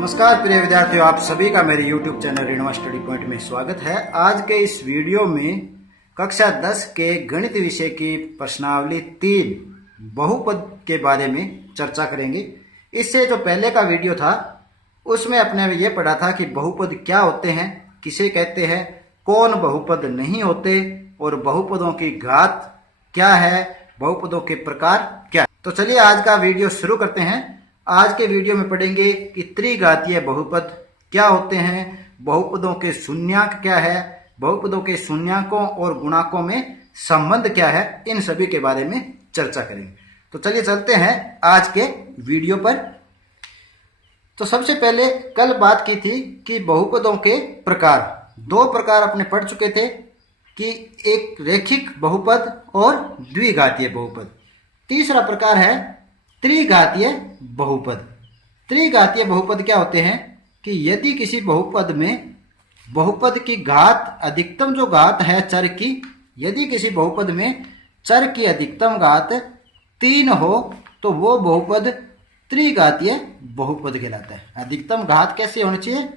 नमस्कार प्रिय विद्यार्थियों, आप सभी का मेरे YouTube चैनल ऋणवा स्टडी पॉइंट में स्वागत है। आज के इस वीडियो में कक्षा 10 के गणित विषय की प्रश्नावली 3 बहुपद के बारे में चर्चा करेंगे। इससे जो पहले का वीडियो था उसमें अपने ये पढ़ा था कि बहुपद क्या होते हैं, किसे कहते हैं, कौन बहुपद नहीं होते और बहुपदों की घात क्या है, बहुपदों के प्रकार क्या है। तो चलिए आज का वीडियो शुरू करते हैं। आज के वीडियो में पढ़ेंगे कि त्रिघातीय बहुपद क्या होते हैं, बहुपदों के शून्यांक क्या है, बहुपदों के शून्यांकों और गुणांकों में संबंध क्या है, इन सभी के बारे में चर्चा करेंगे। तो चलिए चलते हैं आज के वीडियो पर। तो सबसे पहले कल बात की थी कि बहुपदों के प्रकार, दो प्रकार अपने पढ़ चुके थे कि एक रेखिक बहुपद और द्विघातीय बहुपद। तीसरा प्रकार है त्रिघातीय बहुपद। त्रिघातीय बहुपद क्या होते हैं कि यदि किसी बहुपद में बहुपद की घात, अधिकतम जो घात है चर की, यदि किसी बहुपद में चर की अधिकतम घात 3 हो तो वो बहुपद त्रिघातीय बहुपद कहलाता है। अधिकतम घात कैसे होनी चाहिए?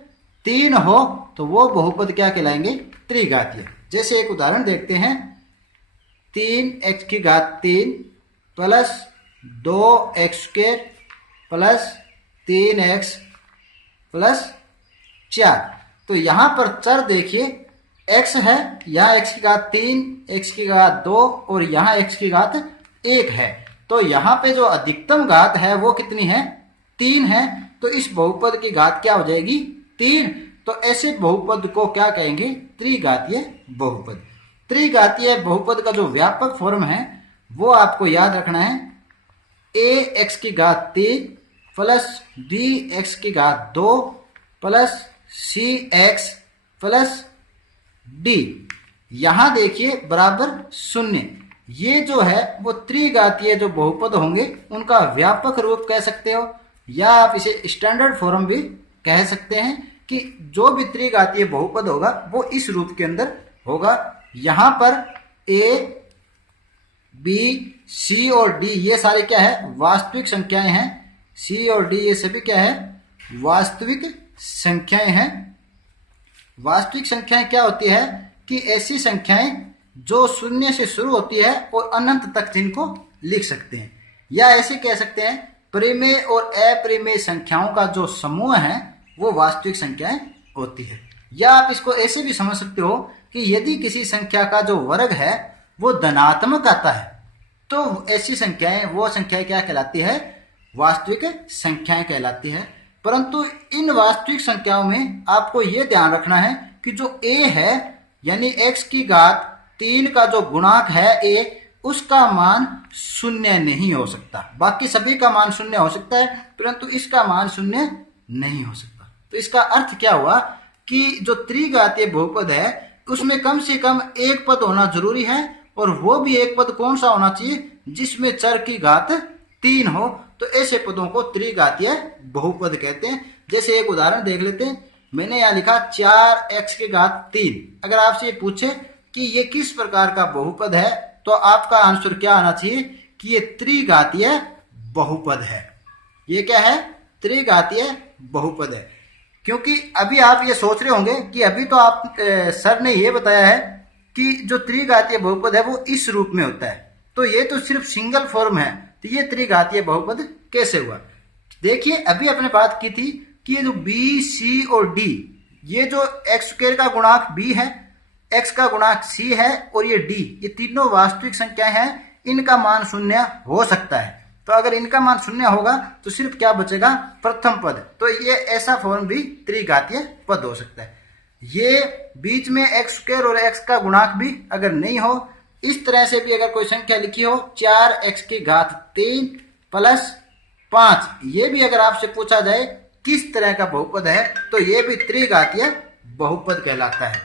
3 हो तो वो बहुपद क्या कहलाएंगे? त्रिघातीय। जैसे एक उदाहरण देखते हैं, 3x की घात 3 plus 2x² plus 3x plus 4। तो यहां पर चर देखिए x है, यहाँ x की घात 3, x की घात 2 और यहाँ x की घात 1 है। तो यहाँ पे जो अधिकतम घात है वो कितनी है? 3 है। तो इस बहुपद की घात क्या हो जाएगी? 3। तो ऐसे बहुपद को क्या कहेंगे? त्रिघातीय बहुपद। त्रिघातीय बहुपद का जो व्यापक फॉर्म है वो आपको याद रखना है, ax की घात 3 प्लस bx की घात 2 प्लस cx प्लस d। यहां देखिए बराबर 0। ये जो है वो त्रिघातीय जो बहुपद होंगे उनका व्यापक रूप कह सकते हो, या आप इसे स्टैंडर्ड फॉर्म भी कह सकते हैं कि जो भी त्रिघातीय बहुपद होगा वो इस रूप के अंदर होगा। यहां पर a, b, c और d ये सारे क्या है? वास्तविक संख्याएं हैं। c और d ये सभी क्या है? वास्तविक संख्याएं हैं। वास्तविक संख्याएं क्या होती है कि ऐसी संख्याएं जो शून्य से शुरू होती है और अनंत तक जिनको लिख सकते हैं, या ऐसे कह सकते हैं परिमेय और अपरिमेय संख्याओं का जो समूह है वो वास्तविक संख्याएं होती है। या आप इसको ऐसे भी समझ सकते हो कि यदि किसी संख्या का जो वर्ग है वो धनात्मक आता है तो ऐसी संख्याएं, वो संख्याएं क्या कहलाती है? वास्तविक संख्याएं कहलाती है। परंतु इन वास्तविक संख्याओं में आपको यह ध्यान रखना है कि जो a है यानी x की घात 3 का जो गुणांक है a, उसका मान 0 नहीं हो सकता। बाकी सभी का मान 0 हो सकता है परंतु इसका मान 0 नहीं हो सकता। तो इसका अर्थ क्या हुआ कि जो त्रिघातीय बहुपद है उसमें कम से कम एक पद होना जरूरी है, और वो भी एक पद कौन सा होना चाहिए? जिसमें चर की घात 3 हो। तो ऐसे पदों को त्रिघातीय बहुपद कहते हैं। जैसे एक उदाहरण देख लेते हैं। मैंने यहाँ लिखा 4x की घात 3। अगर आपसे ये पूछे कि ये किस प्रकार का बहुपद है तो आपका आंसर क्या आना चाहिए कि ये त्रिघातीय बहुपद है। ये क्या है? त्रिघातीय बहुपद है। क्योंकि अभी आप ये सोच रहे होंगे कि अभी तो आप सर ने ये बताया है कि जो त्रिघातीय बहुपद है वो इस रूप में होता है, तो ये तो सिर्फ सिंगल फॉर्म है, तो ये त्रिघातीय बहुपद कैसे हुआ? देखिए अभी आपने बात की थी कि जो b, c और d, ये जो x² का गुणांक b है, x का गुणांक c है और ये d, ये तीनों वास्तविक संख्याएं हैं। इनका मान 0 हो सकता है। तो अगर इनका मान 0 होगा तो सिर्फ क्या बचेगा? प्रथम पद। तो ये ऐसा फॉर्म भी त्रिघातीय पद हो सकता है। ये बीच में x² और x का गुणांक भी अगर नहीं हो, इस तरह से भी अगर कोई संख्या लिखी हो 4x की घात 3 प्लस 5, ये भी अगर आपसे पूछा जाए किस तरह का बहुपद है तो ये भी त्रिघातीय बहुपद कहलाता है।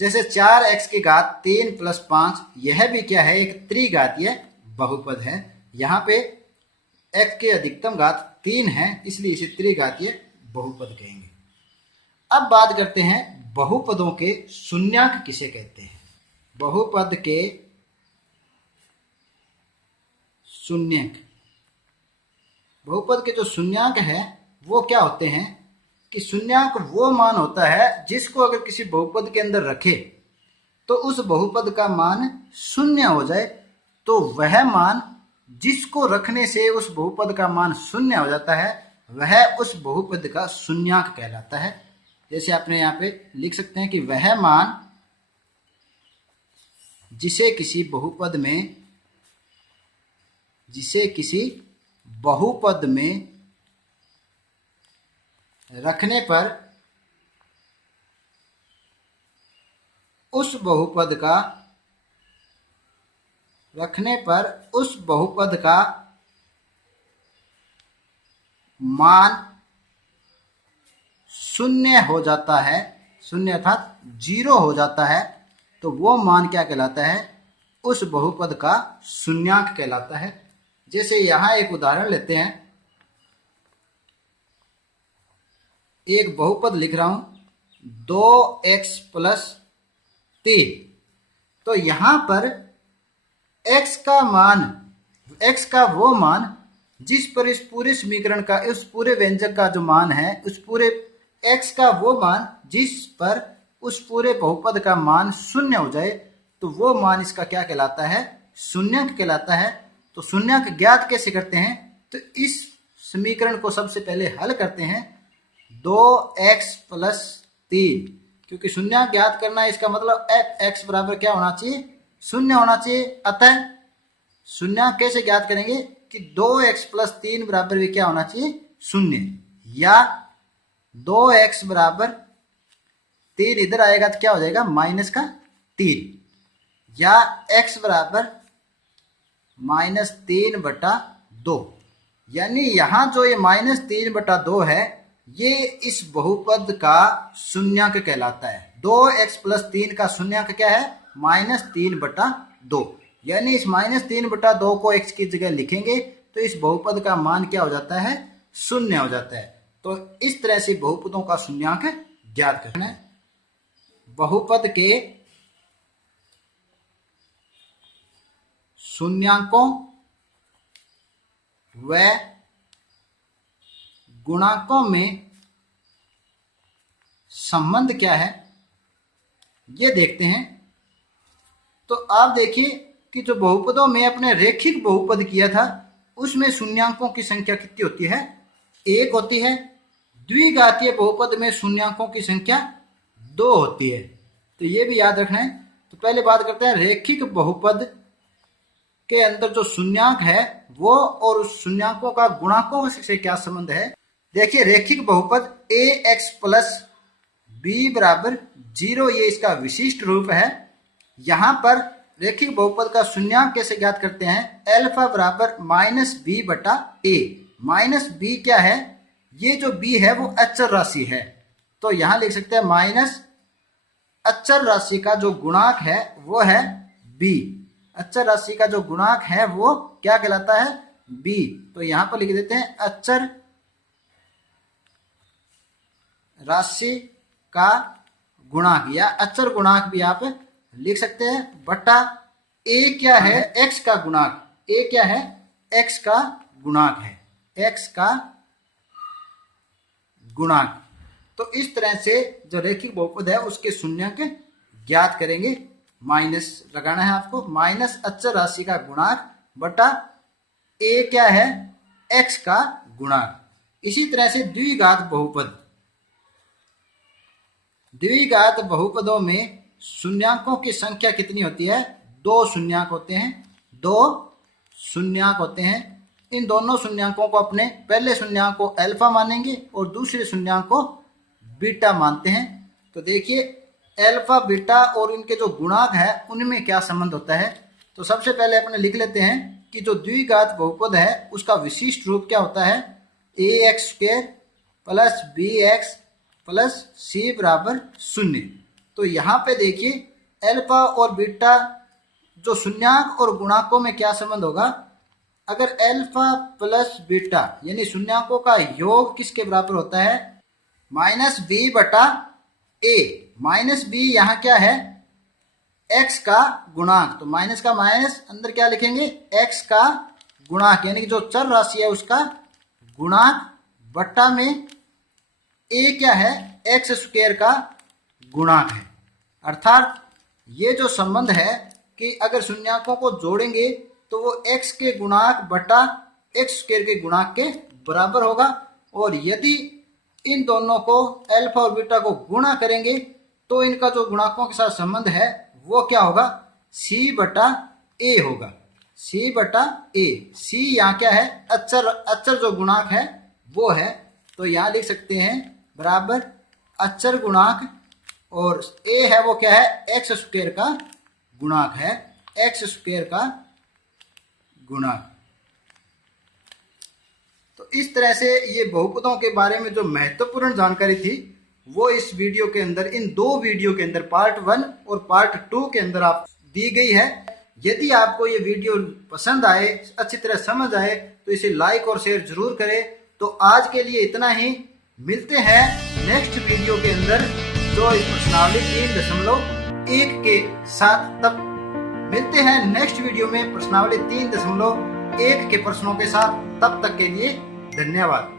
जैसे 4x की घात 3 प्लस 5, यह भी क्या है? एक त्रिघातीय बहुपद है। यहाँ पे x की अधिकतम घात 3 है, इसलिए इसे त्रिघातीय बहुपद कहेंगे। अब बात करते हैं बहुपदों के शून्यांक किसे कहते हैं। बहुपद के शून्यांक, बहुपद के जो शून्यांक है वो क्या होते हैं कि शून्याङ्क वो मान होता है जिसको अगर किसी बहुपद के अंदर रखे तो उस बहुपद का मान शून्य हो जाए, तो वह मान जिसको रखने से उस बहुपद का मान शून्य हो जाता है वह उस बहुपद का शून्याङ्क कहलाता है। जैसे आपने यहाँ पे लिख सकते हैं कि वह मान जिसे किसी बहुपद में रखने पर उस बहुपद का मान शून्य हो जाता है, शून्य अर्थात 0 हो जाता है, तो वो मान क्या कहलाता है? उस बहुपद का शून्याङ्क कहलाता है। जैसे यहाँ एक उदाहरण लेते हैं, एक बहुपद लिख रहा हूं 2x + 3। तो यहाँ पर x का वो मान जिस पर इस पूरे समीकरण का, उस पूरे व्यंजक का जो मान है, उस पूरे x का वो मान जिस पर उस पूरे बहुपद का मान शून्य हो जाए, तो वो मान इसका क्या कहलाता है? शून्याङ्क कहलाता है। तो शून्याङ्क ज्ञात कैसे करते हैं? तो इस समीकरण को सबसे पहले हल करते हैं 2x + 3, क्योंकि शून्याङ्क ज्ञात करना है, इसका मतलब x बराबर क्या होना चाहिए? शून्य होना चाहिए। अतः शून्याङ्क कैसे ज्ञात करेंगे कि 2x + 3 बराबर भी क्या होना चाहिए? शून्य। या 2x बराबर 3 इधर आएगा तो क्या हो जाएगा? -3। या x बराबर -3/2। यानी यहाँ जो ये -3/2 है, ये इस बहुपद का शून्याङ्क कहलाता है। 2x + 3 का शून्याङ्क क्या है? -3/2। यानी इस -3/2 को x की जगह लिखेंगे तो इस बहुपद का मान क्या हो जाता है? शून्य हो जाता है। तो इस तरह से बहुपदों का शून्याङ्क ज्ञात करना है। बहुपद के शून्याङ्कों व गुणांकों में संबंध क्या है, ये देखते हैं। तो आप देखिए कि जो बहुपदों में अपने रेखिक बहुपद किया था, उसमें शून्याङ्कों की संख्या कितनी होती है? 1 होती है। द्विघातीय बहुपद में शून्याङ्कों की संख्या 2 होती है। तो ये भी याद रखना है। तो पहले बात करते हैं रेखिक बहुपद के अंदर जो शून्याङ्क है वो और उस शून्याङ्कों का गुणांकों से क्या संबंध है। देखिए, रेखिक बहुपद ax + b = 0, ये इसका विशिष्ट रूप है। यहाँ पर रेखिक बहुपद का शून्याङ्क कैसे ज्ञात करते हैं? अल्फा बराबर -b/a। -b क्या है? ये जो b है वो अचर राशि है, तो यहाँ लिख सकते हैं माइनस अचर राशि का जो गुणांक है वो है b। अचर राशि का जो गुणांक है वो क्या कहलाता है? b। तो यहाँ पर लिख देते हैं अचर राशि का गुणांक, या अचर गुणांक भी आप लिख सकते हैं, बटा a क्या है? x का गुणांक। a क्या है? x का गुणांक है, x का गुणांक। तो इस तरह से जो रेखिक बहुपद है उसके शून्याङ्क ज्ञात करेंगे। माइनस लगाना है आपको, माइनस अचर राशि का गुणांक बटा a क्या है? x का गुणांक। इसी तरह से द्विघात बहुपद, द्विघात बहुपदों में शून्याङ्कों की संख्या कितनी होती है? 2 शून्याङ्क होते हैं। 2 शून्याङ्क होते हैं। इन दोनों शून्याङ्कों को अपने पहले शून्याङ्क को अल्फा मानेंगे और दूसरे शून्याङ्क को बीटा मानते हैं। तो देखिए, अल्फा बीटा और इनके जो गुणांक है उनमें क्या संबंध होता है। तो सबसे पहले अपने लिख लेते हैं कि जो द्विघात बहुपद है उसका विशिष्ट रूप क्या होता है? ax² + bx + c = 0। तो यहाँ पे देखिए, अल्फा और बीटा जो शून्याङ्क और गुणांकों में क्या संबंध होगा? अगर अल्फा + बीटा यानी शून्याङ्कों का योग किसके बराबर होता है? -b/a। -b यहाँ क्या है? x का गुणांक। तो माइनस का माइनस, अंदर क्या लिखेंगे? x का गुणांक, यानी कि जो चर राशि है उसका गुणांक बट्टा में ए क्या है, एक्स स्क्वायर का गुणांक है। अर्थात ये जो संबंध है कि अगर शून्यकों को जोड़ेंगे तो वो x के गुणांक बटा एक्स स्क्वायर के गुणांक के बराबर होगा, और यदि इन दोनों को अल्फा और बीटा को गुणा करेंगे तो इनका जो गुणांकों के साथ संबंध है वो क्या होगा, c बटा a होगा। c बटा a, c यहाँ क्या है, अचर जो गुणांक है वो है, तो यहाँ लिख सकते हैं बराबर अचर गुणांक, और a है वो क्या है, एक्स स्क्वायर का गुणांक है, एक्स स्क्वायर का गुणांक। तो इस तरह से ये बहुपदों के बारे में जो महत्वपूर्ण जानकारी थी वो इस वीडियो के अंदर, इन दो वीडियो के अंदर पार्ट 1 और पार्ट 2 के अंदर आप दी गई है। यदि आपको ये वीडियो पसंद आए, अच्छी तरह समझ आए, तो इसे लाइक और शेयर जरूर करें। तो आज के लिए इतना ही, मिलते हैं नेक्स्ट वीडियो के अंदर जो इस प्रश्नावली 3.1 के साथ। तब मिलते हैं नेक्स्ट वीडियो में प्रश्नावली 3.1 के प्रश्नों के साथ। तब तक के लिए धन्यवाद।